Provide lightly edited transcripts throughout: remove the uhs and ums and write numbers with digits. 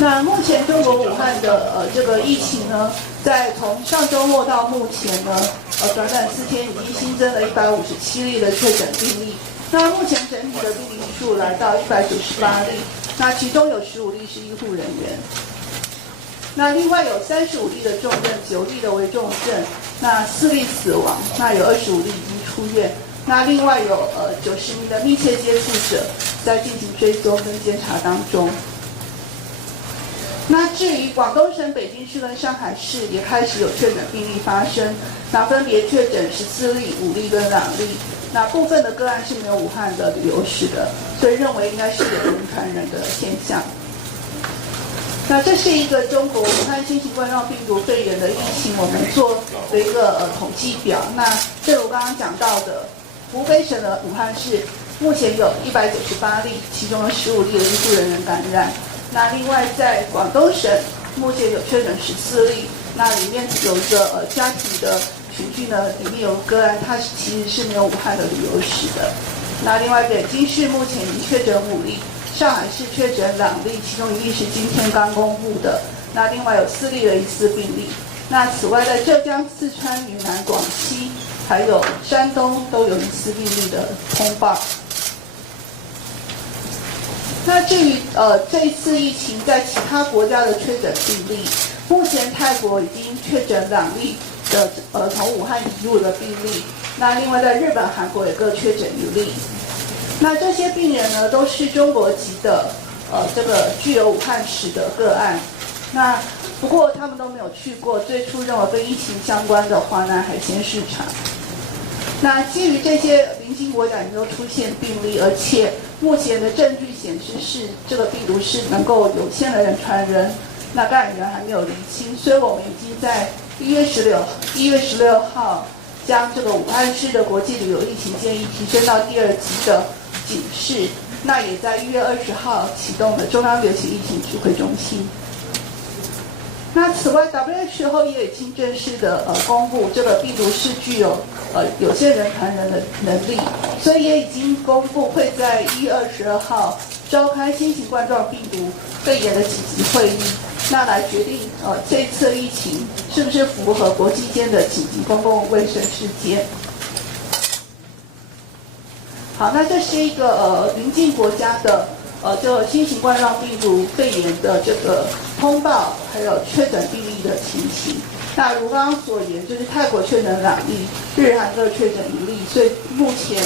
那目前中国武汉的这个疫情呢，在从上周末到目前呢，短短4天已经新增了157例的确诊病例。那目前整体的病例数来到198例，那其中有15例是医护人员。那另外有35例的重症，9例的危重症，那4例死亡，那有25例已经出院。那另外有90名的密切接触者在进行追踪跟监察当中。那至于广东省北京市跟上海市也开始有确诊病例发生，那分别确诊14例、5例跟2例。那部分的个案是没有武汉的旅游史的，所以认为应该是有人传人的现象。那这是一个中国武汉新型冠状病毒肺炎的疫情，我们做的一个统计表。那正如刚刚讲到的，湖北省的武汉市目前有198例，其中有15例的医护人员感染。那另外在广东省目前有确诊14例，那里面有一个家庭的群聚呢，里面有个案，它其实是没有武汉的旅游史的。那另外北京市目前已经确诊5例，上海市确诊2例，其中1例是今天刚公布的。那另外有4例的疑似病例。那此外在浙江、四川、云南、广西还有山东都有疑似病例的通报。那至于这一次疫情在其他国家的确诊病例，目前泰国已经确诊2例的从武汉引入的病例，那另外在日本、韩国也各确诊1例。那这些病人呢都是中国籍的这个具有武汉史的个案。那不过他们都没有去过最初认为跟疫情相关的华南海鲜市场。那基于这些邻近国家已经都出现病例，而且目前的证据显示是这个病毒是能够有限的人传人，那感染源还没有厘清，所以我们已经在1月16号将这个武汉市的国际旅游疫情建议提升到第2级的警示，那也在1月20号启动了中央流行疫情指挥中心。那此外 ，WHO 也已经正式的公布这个病毒是具有有限人传人的能力，所以也已经公布会在1月22号召开新型冠状病毒肺炎的紧急会议，那来决定这次疫情是不是符合国际间的紧急公共卫生事件。好，那这是一个邻近国家的这个新型冠状病毒肺炎的这个通报还有确诊病例的情形。那如刚刚所言，就是泰国确诊2例，日韩各确诊1例，所以目前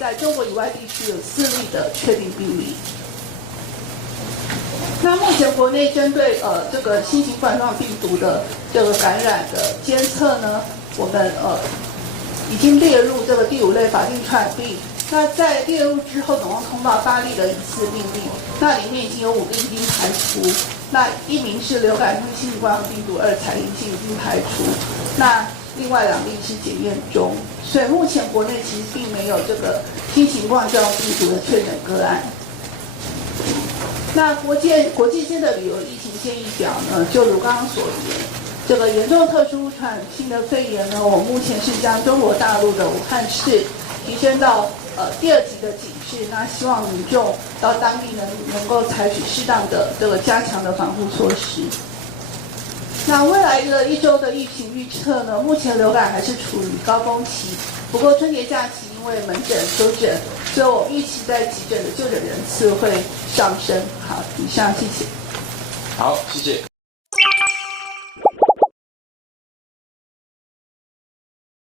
在中国以外地区有4例的确定病例。那目前国内针对这个新型冠状病毒的这个感染的监测呢，我们已经列入这个第5类法定传染病。那在列入之后，总共通报8例的疑似病例，那里面已经有5例已经排除，那1名是流感性新型冠状病毒2采阴性已经排除，那另外2例是检验中，所以目前国内其实并没有这个新型冠状病毒的确诊个案。那国际间的旅游疫情建议表呢，就如刚刚所言，这个严重特殊传染性的肺炎呢，我目前是将中国大陆的武汉市提升到第2级的警示，那希望民众到当地能够采取适当的这个加强的防护措施。那未来的1周的疫情预测呢，目前流感还是处于高峰期，不过春节假期因为门诊休诊，所以我预期在急诊的就诊人次会上升。好，以上谢谢。好，谢谢。